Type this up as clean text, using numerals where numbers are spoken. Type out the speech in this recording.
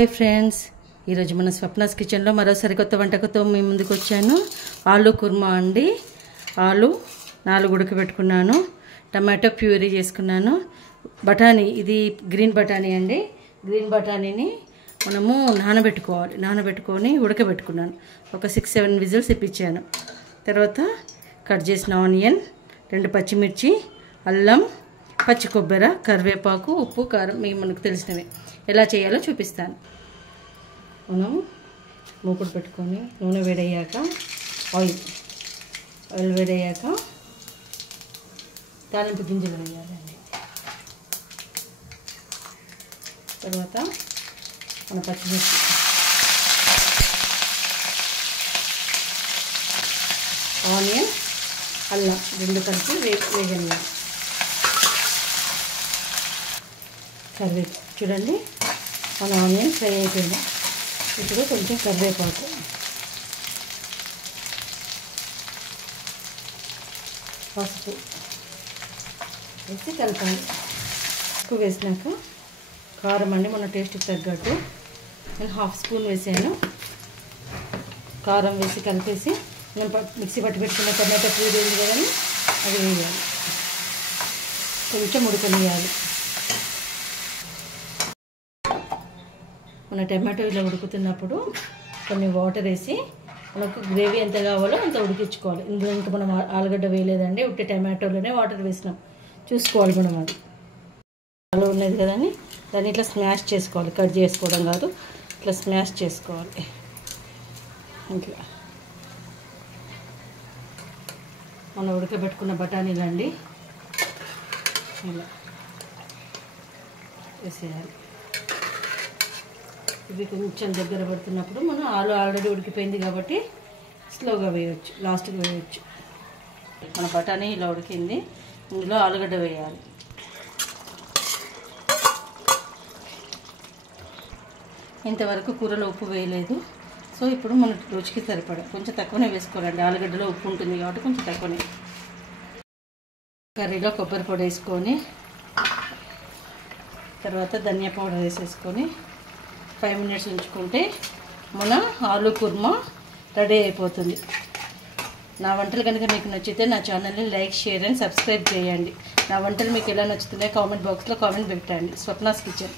Hi friends, ఈరోజు మన స్వప్నాస్ కిచెన్లో మరో సరికొత్త వంటకతో మీ ముందుకు వచ్చాను. ఆలు కుర్మా అండి. ఆలు 4 ఉడకబెట్టుకున్నాను. టమాటో ప్యూరీ చేసుకున్నాను. బఠానీ, ఇది గ్రీన్ బఠానీ అండి. గ్రీన్ బఠానీని మనము నానబెట్టుకొని ఉడకబెట్టుకున్నాను. ఒక 6-7 విజిల్స్ ఇప్పించాను. తర్వాత కట్ చేసిన ఆనియన్, 2 పచ్చిమిర్చి, అల్లం, పచ్చి కొబ్బరి, కరివేపాకు, ఉప్పు, కారం మనకు తెలిసినవి. ఎలా చేయాలో చూపిస్తాను. మనం మూకుడు పెట్టుకొని నూనె వేడయ్యాక ఆయిల్ వేడయ్యాక తాలింపు గింజలు వేయాలండి. తర్వాత మన పచ్చిమిర్చి, ఆనియన్, అల్లం 2 కలిపి వేగనియాలి. కరివేపాకు చూడండి, మన ఆనియన్ ఫ్రై అయిపోయింది. ఇప్పుడు కొంచెం కరివేపాకు, పసుపు వేసి కలపాలి. ఉప్పు వేసినాక కారం అండి, మన టేస్ట్కి తగ్గట్టు నేను 1/2 స్పూన్ వేసాను. కారం వేసి కలిపేసి మనం మిక్సీ పట్టి పెట్టుకున్న టమాటో ప్యూరీ ఉంది కదండి, అది వేయాలి. కొంచెం ఉడకనియాలి. మన టమాటో ఇలా ఉడుకుతున్నప్పుడు కొన్ని వాటర్ వేసి మనకు గ్రేవీ ఎంత కావాలో అంత ఉడికించుకోవాలి. ఇందులో ఇంకా మనం ఆలుగడ్డ వేయలేదండి, ఉట్టి టమాటోలోనే వాటర్ వేసినాం. చూసుకోవాలి మనం. అది అలా ఉన్నది కదండి, దాన్ని ఇట్లా స్మాష్ చేసుకోవాలి. కట్ చేసుకోవడం కాదు, ఇట్లా స్మాష్ చేసుకోవాలి. ఇట్లా మనం ఉడకబెట్టుకున్న బఠానీలు అండి ఇలా వేసేయాలి. ఇవి కొంచెం దగ్గర పడుతున్నప్పుడు మనం ఆలు ఆల్రెడీ ఉడికిపోయింది కాబట్టి స్లోగా వేయవచ్చు, లాస్ట్గా వేయవచ్చు. మన బఠానీ ఇలా ఉడికింది, ఇందులో ఆలుగడ్డ వేయాలి. ఇంతవరకు కూరలో ఉప్పు వేయలేదు, సో ఇప్పుడు మన రుచికి సరిపడా కొంచెం తక్కువనే వేసుకోవాలండి. ఆలుగడ్డలో ఉప్పు ఉంటుంది కాబట్టి కొంచెం తక్కువనే. కర్రీలో కొబ్బరి పొడి వేసుకొని తర్వాత ధనియా పౌడర్ వేసేసుకొని 5 మినిట్స్ ఉంచుకుంటే మన ఆలు కుర్మా రెడీ అయిపోతుంది. నా వంటలు కనుక మీకు నచ్చితే నా ఛానల్ని లైక్, షేర్ అండ్ సబ్స్క్రైబ్ చేయండి. నా వంటలు మీకు ఎలా నచ్చుతున్నాయో కామెంట్ బాక్స్లో కామెంట్ పెట్టండి. స్వప్నాస్ కిచెన్.